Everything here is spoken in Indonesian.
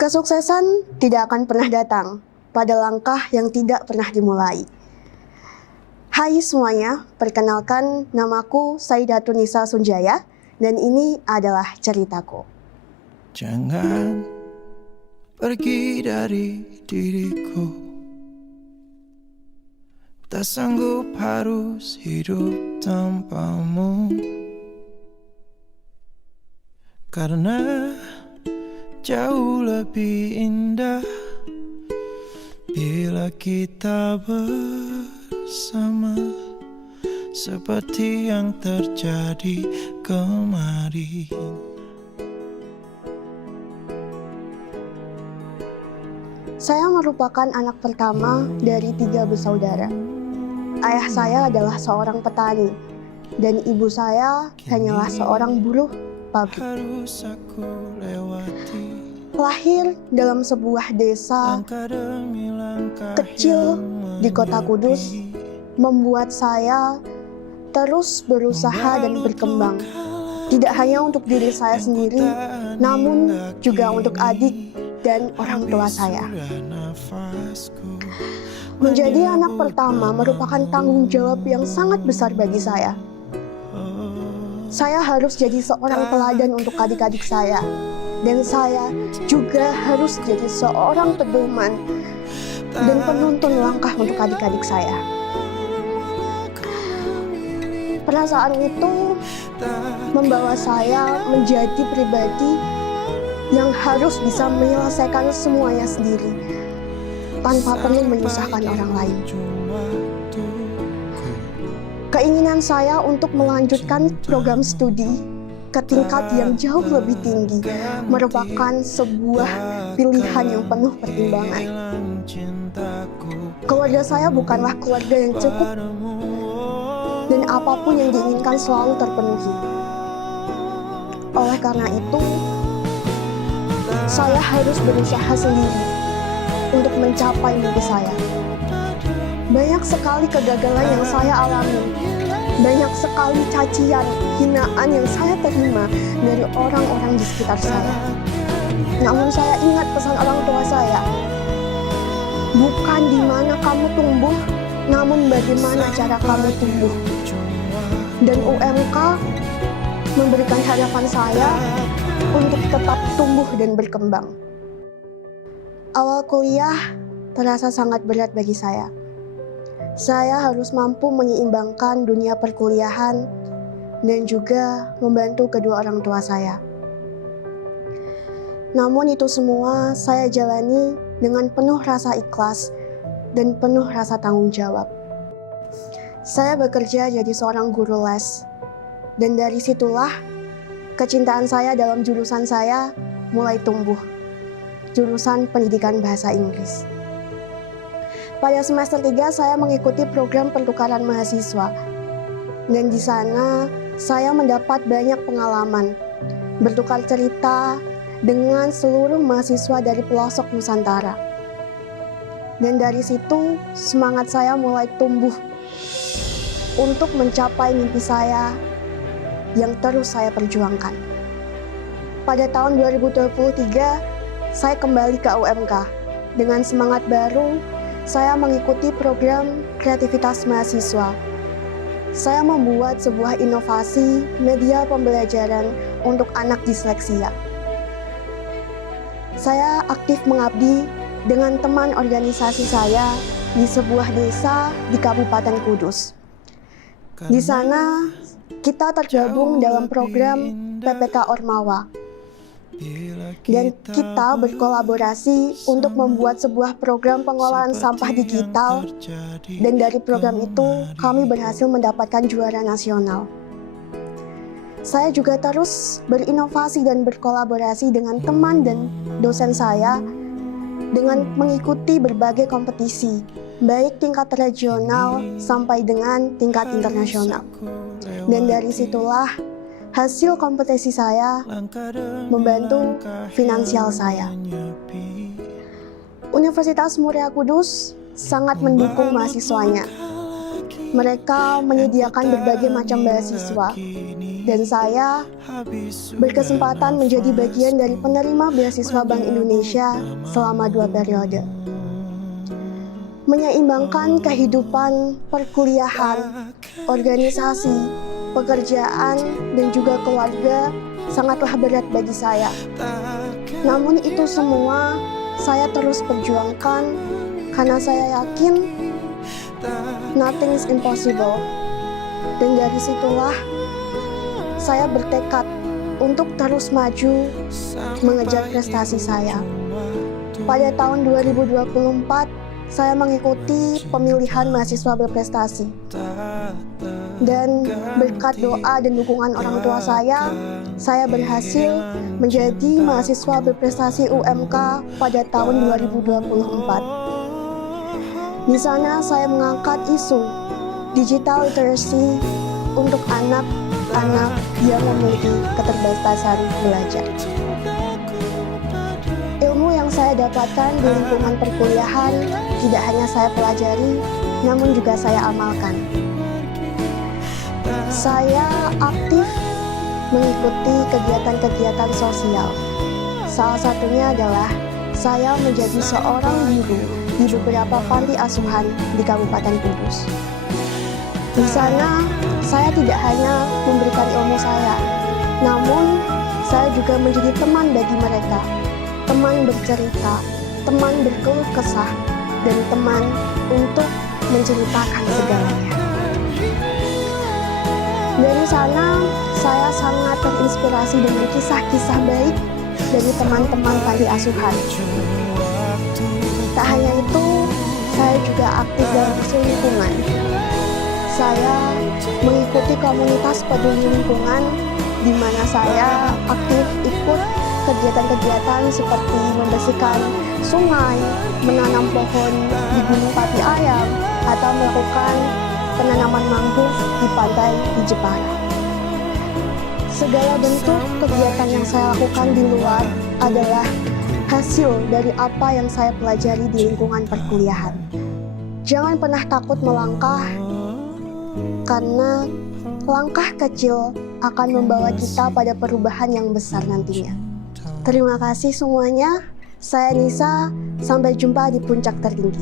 Kesuksesan tidak akan pernah datang pada langkah yang tidak pernah dimulai. Hai semuanya, perkenalkan namaku Saidatun Nisa Sunjaya dan ini adalah ceritaku. Jangan pergi dari diriku, tak sanggup harus hidup tanpamu. Karena jauh lebih indah bila kita bersama, seperti yang terjadi kemarin. Saya merupakan anak pertama dari 3 bersaudara. Ayah saya adalah seorang petani dan ibu saya hanyalah seorang buruh pabrik. Harus aku lewati Lahir dalam sebuah desa langkah demi langkah kecil yang di kota Kudus membuat saya terus berusaha dan berkembang. Tidak hanya untuk diri saya sendiri, namun juga untuk adik dan orang tua saya. Menjadi anak pertama merupakan tanggung jawab yang sangat besar bagi saya. Saya harus jadi seorang teladan untuk adik-adik saya. Dan saya juga harus jadi seorang pedoman dan penuntun langkah untuk adik-adik saya. Perasaan itu membawa saya menjadi pribadi yang harus bisa menyelesaikan semuanya sendiri tanpa perlu menyusahkan orang lain. Keinginan saya untuk melanjutkan program studi ke tingkat yang jauh lebih tinggi merupakan sebuah pilihan yang penuh pertimbangan. Keluarga saya bukanlah keluarga yang cukup dan apapun yang diinginkan selalu terpenuhi. Oleh karena itu, saya harus berusaha sendiri untuk mencapai mimpi saya. Banyak sekali kegagalan yang saya alami. Banyak sekali cacian, hinaan yang saya terima dari orang-orang di sekitar saya. Namun saya ingat pesan orang tua saya, bukan di mana kamu tumbuh, namun bagaimana cara kamu tumbuh. Dan UMK memberikan harapan saya untuk tetap tumbuh dan berkembang. Awal kuliah terasa sangat berat bagi saya. Saya harus mampu menyeimbangkan dunia perkuliahan dan juga membantu kedua orang tua saya. Namun itu semua saya jalani dengan penuh rasa ikhlas dan penuh rasa tanggung jawab. Saya bekerja jadi seorang guru les, dan dari situlah kecintaan saya dalam jurusan saya mulai tumbuh, jurusan pendidikan bahasa Inggris. Pada semester 3 saya mengikuti program pertukaran mahasiswa. Dan di sana saya mendapat banyak pengalaman, bertukar cerita dengan seluruh mahasiswa dari pelosok Nusantara. Dan dari situ semangat saya mulai tumbuh untuk mencapai mimpi saya yang terus saya perjuangkan. Pada tahun 2023 saya kembali ke UMK dengan semangat baru. Saya mengikuti program kreativitas mahasiswa. Saya membuat sebuah inovasi media pembelajaran untuk anak disleksia. Saya aktif mengabdi dengan teman organisasi saya di sebuah desa di Kabupaten Kudus. Di sana kita tergabung dalam program PPK Ormawa. Dan kita berkolaborasi untuk membuat sebuah program pengolahan sampah digital, dan dari program itu kami berhasil mendapatkan juara nasional. Saya juga terus berinovasi dan berkolaborasi dengan teman dan dosen saya dengan mengikuti berbagai kompetisi, baik tingkat regional sampai dengan tingkat internasional. Dan dari situlah hasil kompetisi saya membantu finansial saya. Universitas Muria Kudus sangat mendukung mahasiswanya. Mereka menyediakan berbagai macam beasiswa, dan saya berkesempatan menjadi bagian dari penerima beasiswa Bank Indonesia selama 2 periode. Menyeimbangkan kehidupan perkuliahan, organisasi, pekerjaan, dan juga keluarga sangatlah berat bagi saya. Namun itu semua saya terus perjuangkan karena saya yakin nothing is impossible. Dan dari situlah saya bertekad untuk terus maju mengejar prestasi saya. Pada tahun 2024, saya mengikuti pemilihan mahasiswa berprestasi. Dan berkat doa dan dukungan orang tua saya berhasil menjadi mahasiswa berprestasi UMK pada tahun 2024. Di sana saya mengangkat isu digital literacy untuk anak-anak yang memiliki keterbatasan belajar. Ilmu yang saya dapatkan di lingkungan perkuliahan tidak hanya saya pelajari, namun juga saya amalkan. Saya aktif mengikuti kegiatan-kegiatan sosial. Salah satunya adalah saya menjadi seorang guru di beberapa panti asuhan di Kabupaten Kudus. Di sana, saya tidak hanya memberikan ilmu saya, namun saya juga menjadi teman bagi mereka, teman bercerita, teman berkeluh kesah, dan teman untuk menceritakan segalanya. Dari sana, saya sangat terinspirasi dengan kisah-kisah baik dari teman-teman panti asuhan. Tak hanya itu, saya juga aktif dalam isu lingkungan. Saya mengikuti komunitas peduli lingkungan, di mana saya aktif ikut kegiatan-kegiatan seperti membersihkan sungai, menanam pohon di Gunung Pati Ayam, atau melakukan penanaman mangrove di pantai di Jepara. Segala bentuk kegiatan yang saya lakukan di luar adalah hasil dari apa yang saya pelajari di lingkungan perkuliahan. Jangan pernah takut melangkah, karena langkah kecil akan membawa kita pada perubahan yang besar nantinya. Terima kasih semuanya. Saya Nisa, sampai jumpa di puncak tertinggi.